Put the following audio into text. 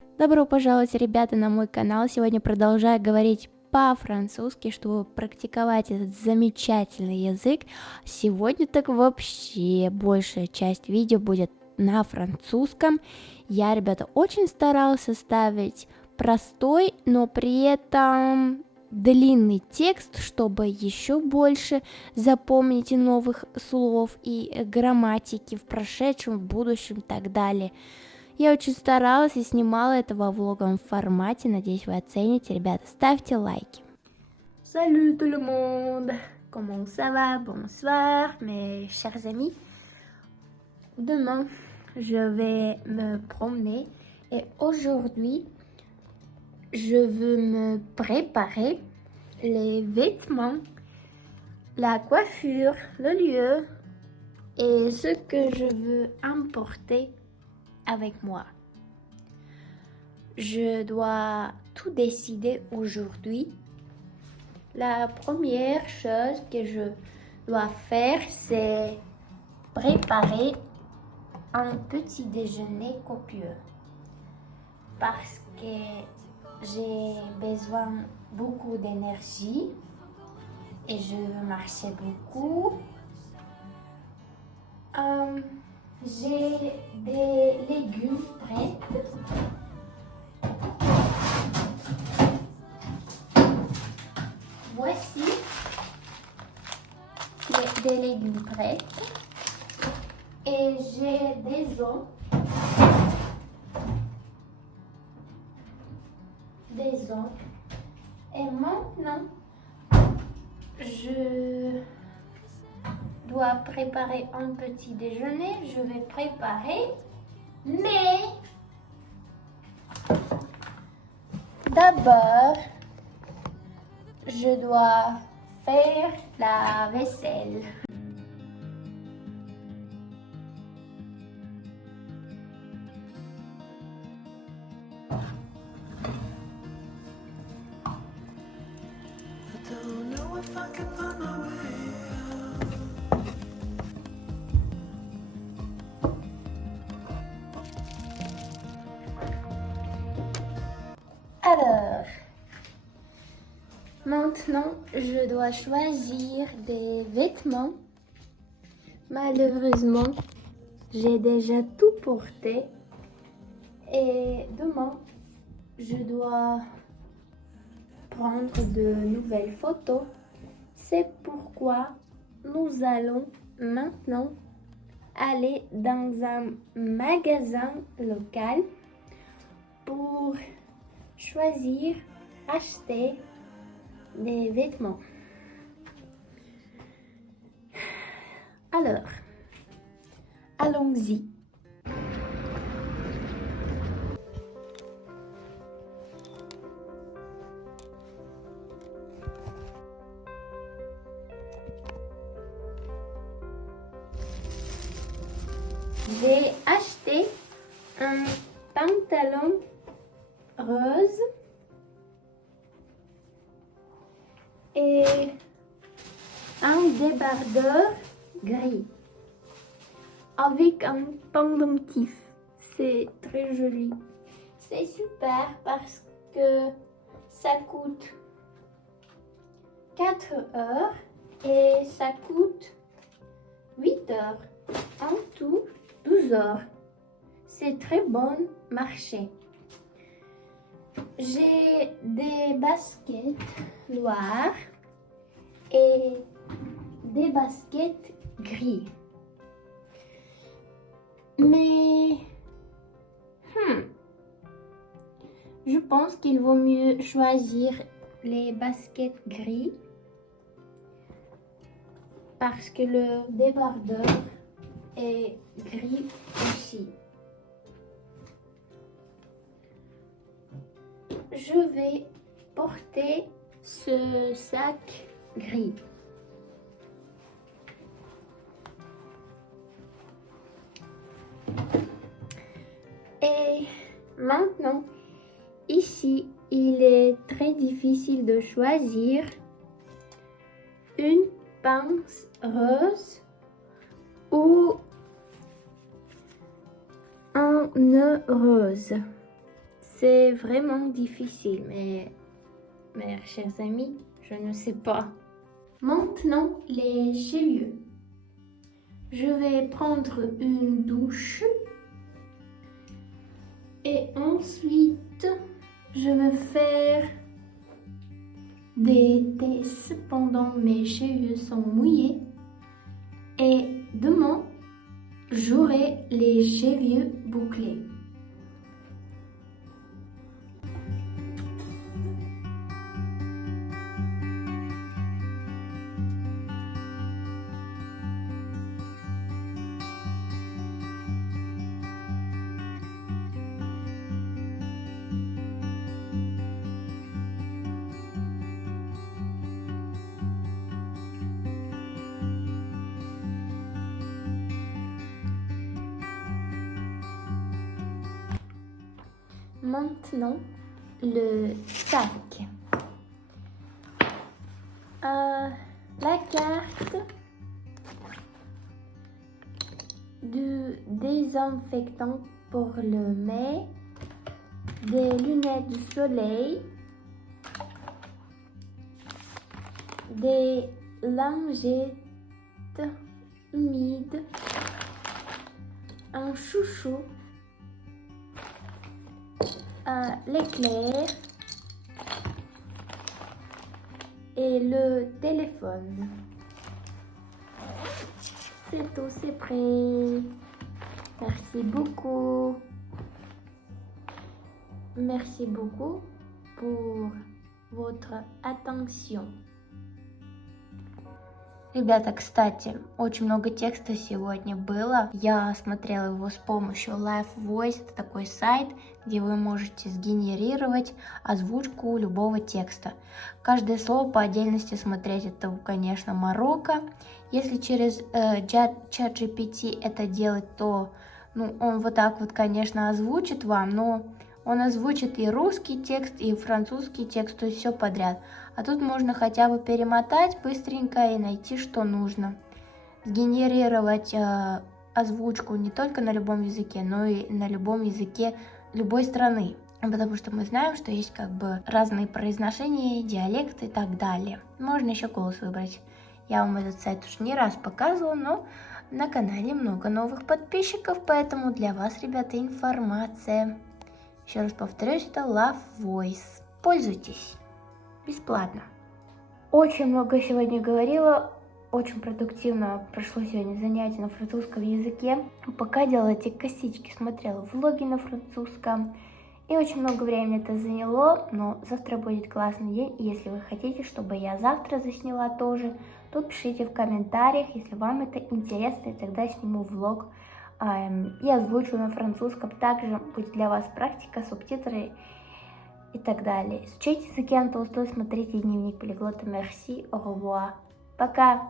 Добро пожаловать, ребята, на мой канал. Сегодня продолжаю говорить по-французски, чтобы практиковать этот замечательный язык. Сегодня так вообще большая часть видео будет на французском. Я, ребята, очень старался ставить простой, но при этом длинный текст, чтобы еще больше запомнить новых слов и грамматики в прошедшем, в будущем и так далее. Я очень старалась и снимала это во влоговом формате. Надеюсь, вы оцените. Ребята, ставьте лайки. Salut tout le monde! Comment ça va? Bonsoir, mes chers amis. Demain, je vais me promener et aujourd'hui, je veux me préparer les vêtements, la coiffure, le lieu et ce que je veux emporter avec moi. Je dois tout décider aujourd'hui. La première chose que je dois faire, c'est préparer un petit déjeuner copieux. Parce que j'ai besoin beaucoup d'énergie et je veux marcher beaucoup. J'ai des légumes prêts. Voici des légumes prêts. Et j'ai des œufs. Et maintenant, je dois préparer un petit déjeuner. Je vais préparer, mais d'abord, je dois faire la vaisselle. Alors, maintenant, je dois choisir des vêtements. Malheureusement, j'ai déjà tout porté. Et demain, je dois prendre de nouvelles photos. C'est pourquoi nous allons maintenant aller dans un magasin local pour choisir, acheter des vêtements. Alors, allons-y. J'ai acheté un pantalon rose et un débardeur gris avec un pendentif. C'est très joli. C'est super parce que ça coûte 4 heures et ça coûte 8 heures. En tout, 12 heures. C'est très bon marché. J'ai des baskets noires et des baskets gris. Mais je pense qu'il vaut mieux choisir les baskets gris parce que le débardeur est gris aussi. Je vais porter ce sac gris. Et maintenant, ici, il est très difficile de choisir une pince rose ou un nœud rose. C'est vraiment difficile, mais mes chers amis, je ne sais pas. Maintenant, les cheveux. Je vais prendre une douche et ensuite je vais faire des tests pendant mes cheveux sont mouillés et demain j'aurai les cheveux bouclés. Maintenant, le sac. La carte du désinfectant pour le nez, des lunettes de soleil, des lingettes humides, un chouchou, l'éclair et le téléphone. C'est tout, c'est prêt. Merci beaucoup. Merci beaucoup pour votre attention. Ребята, кстати, очень много текста сегодня было. Я смотрела его с помощью Live Voice. Это такой сайт, где вы можете сгенерировать озвучку любого текста. Каждое слово по отдельности смотреть — это, конечно, морока. Если через ChatGPT это делать, то он вот так вот, конечно, озвучит вам, но он озвучит и русский текст, и французский текст, то есть все подряд. А тут можно хотя бы перемотать быстренько и найти, что нужно. Сгенерировать озвучку не только на любом языке, но и на любом языке любой страны. Потому что мы знаем, что есть как бы разные произношения, диалекты и так далее. Можно еще голос выбрать. Я вам этот сайт уже не раз показывала, но на канале много новых подписчиков, поэтому для вас, ребята, информация. Еще раз повторюсь, это Love Voice. Пользуйтесь. Бесплатно. Очень много сегодня говорила. Очень продуктивно прошло сегодня занятие на французском языке. Пока делала эти косички, смотрела влоги на французском. И очень много времени это заняло, но завтра будет классный день. И если вы хотите, чтобы я завтра засняла тоже, то пишите в комментариях, если вам это интересно, и тогда сниму влог. Я озвучу на французском. Также будет для вас практика, субтитры и так далее. Изучайте языки на Толстой, смотрите дневник полиглота. Merci, au revoir. Пока!